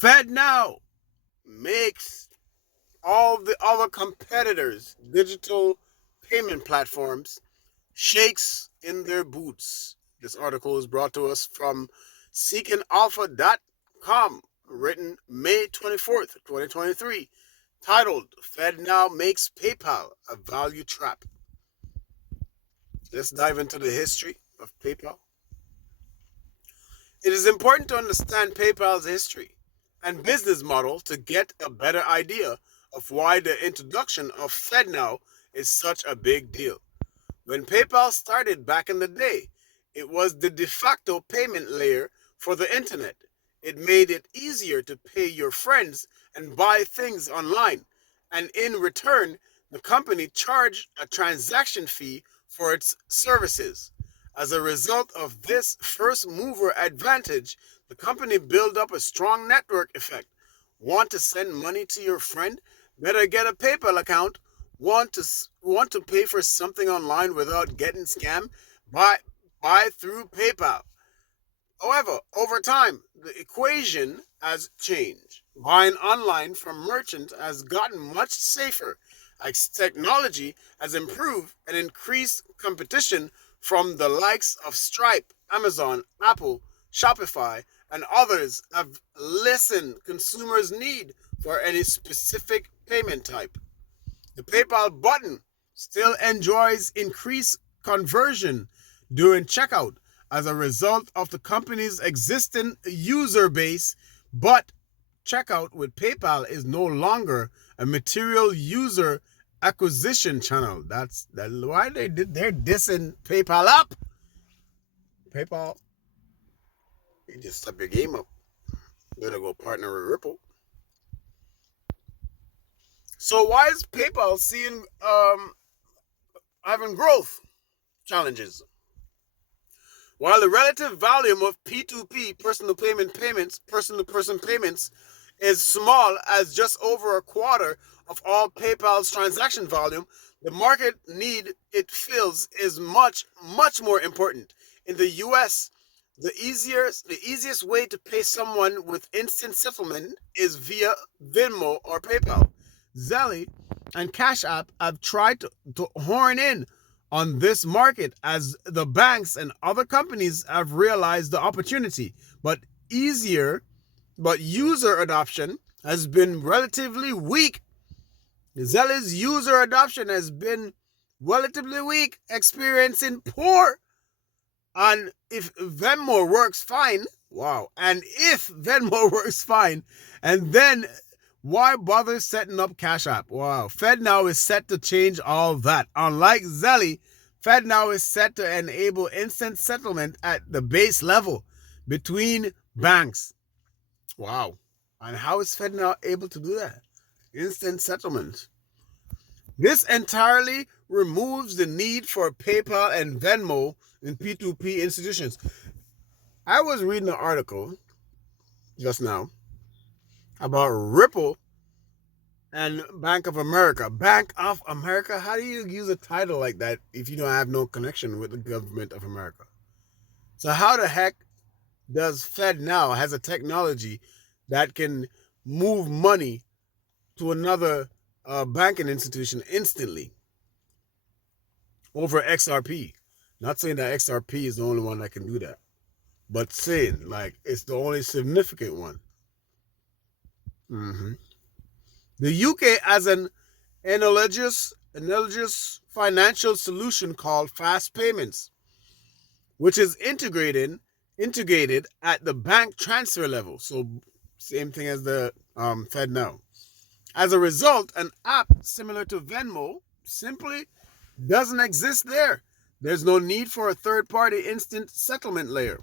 FedNow makes all the other competitors, digital payment platforms, shakes in their boots. This article is brought to us from seekingalpha.com, written May 24th, 2023, titled FedNow Makes PayPal a Value Trap. Let's dive into the history of PayPal. It is important to understand PayPal's history and business model to get a better idea of why the introduction of FedNow is such a big deal. When PayPal started back in the day, it was the de facto payment layer for the internet. It made it easier to pay your friends and buy things online, and in return, the company charged a transaction fee for its services. As a result of this first mover advantage, the company built up a strong network effect. Want to send money to your friend? Better get a PayPal account. Want to pay for something online without getting scammed? Buy through PayPal. However, over time, the equation has changed. Buying online from merchants has gotten much safer as technology has improved and increased competition from the likes of Stripe, Amazon, Apple, Shopify, and others have listened consumers' need for any specific payment type. The PayPal button still enjoys increased conversion during checkout as a result of the company's existing user base, but checkout with PayPal is no longer a material user acquisition channel. That's why they're dissing PayPal up. PayPal, you just step your game up. You're gonna go partner with Ripple. So why is PayPal seeing having growth challenges? While the relative volume of P2P, person to person payments, is small as just over a quarter of all PayPal's transaction volume, the market need it fills is much more important. In the US, the easiest way to pay someone with instant settlement is via Venmo or PayPal. Zelle and Cash App have tried to horn in on this market as the banks and other companies have realized the opportunity, but easier but user adoption has been relatively weak. Zelle's user adoption has been relatively weak, experiencing poor. And if Venmo works fine, wow. And if Venmo works fine, and then why bother setting up Cash App? Wow. FedNow is set to change all that. Unlike Zelle, FedNow is set to enable instant settlement at the base level between banks. Wow. And how is FedNow able to do that? Instant settlement. This entirely removes the need for PayPal and Venmo in P2P institutions. I was reading an article just now about Ripple and Bank of America. Bank of America? How do you use a title like that if you don't have no connection with the government of America? So how the heck does FedNow has a technology that can move money to another banking institution instantly over XRP? Not saying that XRP is the only one that can do that, but saying like it's the only significant one. Mm-hmm. The UK has an analogous financial solution called Fast Payments, which is integrated at the bank transfer level. So same thing as the FedNow. As a result, an app similar to Venmo simply doesn't exist there. There's no need for a third-party instant settlement layer.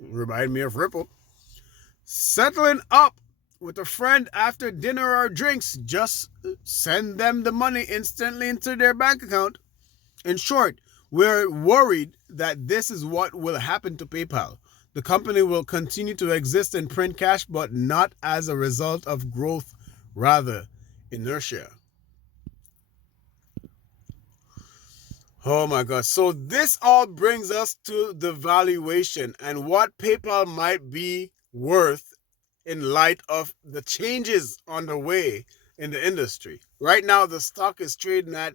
Remind me of Ripple. Settling up with a friend after dinner or drinks, just send them the money instantly into their bank account. In short, we're worried that this is what will happen to PayPal. The company will continue to exist and print cash, but not as a result of growth, rather inertia. Oh my God. So this all brings us to the valuation and what PayPal might be worth in light of the changes on the way in the industry. Right now, the stock is trading at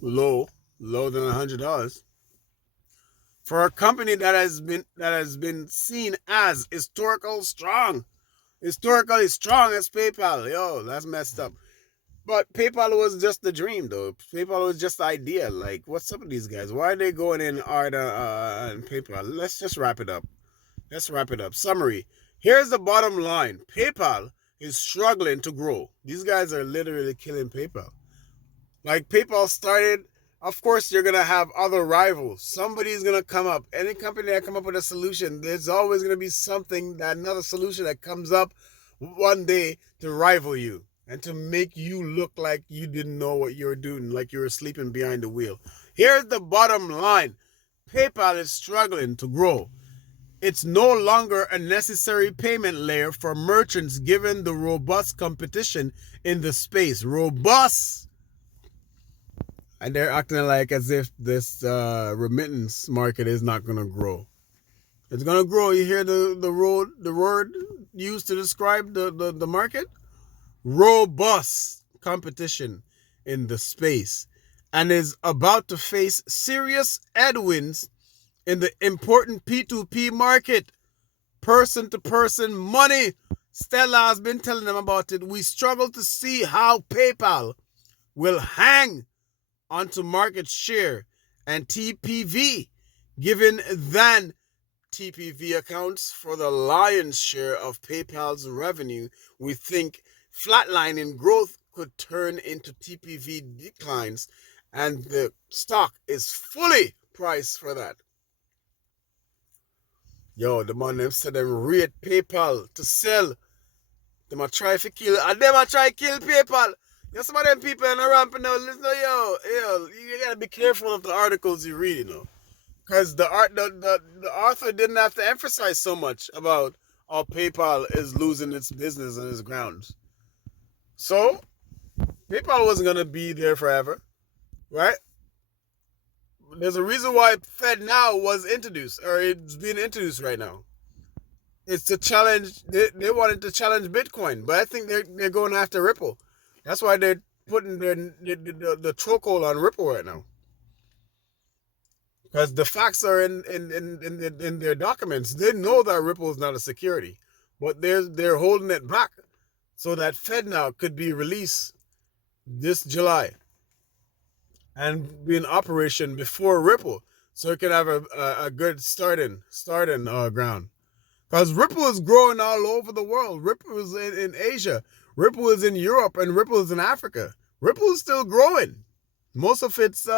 low, lower than $100 for a company that has been seen as historically strong as PayPal. Yo, that's messed up. But PayPal was just the dream, though. PayPal was just the idea. Like, what's up with these guys? Why are they going in hard on PayPal? Let's just wrap it up. Let's wrap it up. Summary. Here's the bottom line. PayPal is struggling to grow. These guys are literally killing PayPal. Like PayPal started, of course you're gonna have other rivals. Somebody's gonna come up. Any company that come up with a solution, there's always gonna be another solution that comes up one day to rival you and to make you look like you didn't know what you were doing, like you were sleeping behind the wheel. Here's the bottom line. PayPal is struggling to grow. It's no longer a necessary payment layer for merchants given the robust competition in the space. Robust! And they're acting like as if this remittance market is not going to grow. It's going to grow. You hear the word used to describe the market? Robust competition in the space, and is about to face serious headwinds in the important P2P market. Person to person money. Stella has been telling them about it. We struggle to see how PayPal will hang onto market share and TPV, given that TPV accounts for the lion's share of PayPal's revenue. We think flatlining growth could turn into TPV declines, and the stock is fully priced for that. Yo, the man them said them rate PayPal to sell. Them a try to kill, and them a try to kill PayPal. You some of them people in the ramp now, listen, yo, you gotta be careful of the articles you read, Because the author didn't have to emphasize so much about how PayPal is losing its business and its grounds. So, PayPal wasn't gonna be there forever, right? There's a reason why FEDNOW was introduced, or it's being introduced right now. It's to challenge. They wanted to challenge Bitcoin, but I think they're going after Ripple. That's why they're putting the chokehold on Ripple right now, because the facts are in their documents. They know that Ripple is not a security, but they're holding it back so that FedNow could be released this July and be in operation before Ripple, so it can have a good starting ground. Because Ripple is growing all over the world. Ripple is in Asia. Ripple is in Europe, and Ripple is in Africa. Ripple is still growing. Most of its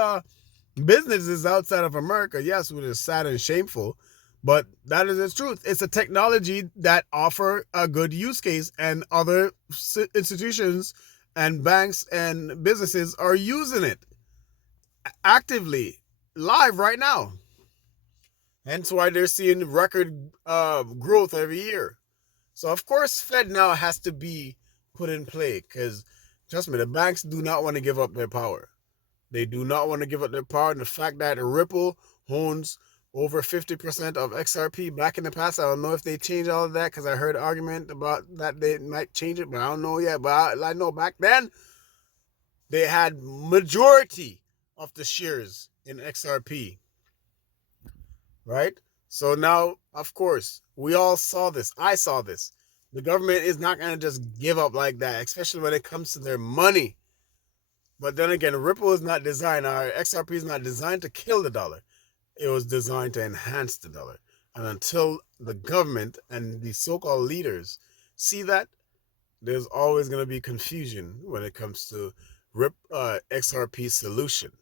business is outside of America. Yes, which is sad and shameful, but that is the truth. It's a technology that offer a good use case, and other institutions and banks and businesses are using it actively, live right now. Hence why they're seeing record growth every year. So of course FedNow has to be put in play, because trust me, the banks do not want to give up their power. They do not want to give up their power. And the fact that Ripple owns over 50% of XRP back in the past, I don't know if they changed all of that, because I heard argument about that they might change it, but I don't know yet. But I know back then they had majority of the shares in XRP. Right? So now, of course, we all saw this. I saw this. The government is not going to just give up like that, especially when it comes to their money. But then again, Ripple is not designed, our XRP is not designed to kill the dollar. It was designed to enhance the dollar. And until the government and the so-called leaders see that, there's always going to be confusion when it comes to XRP solution.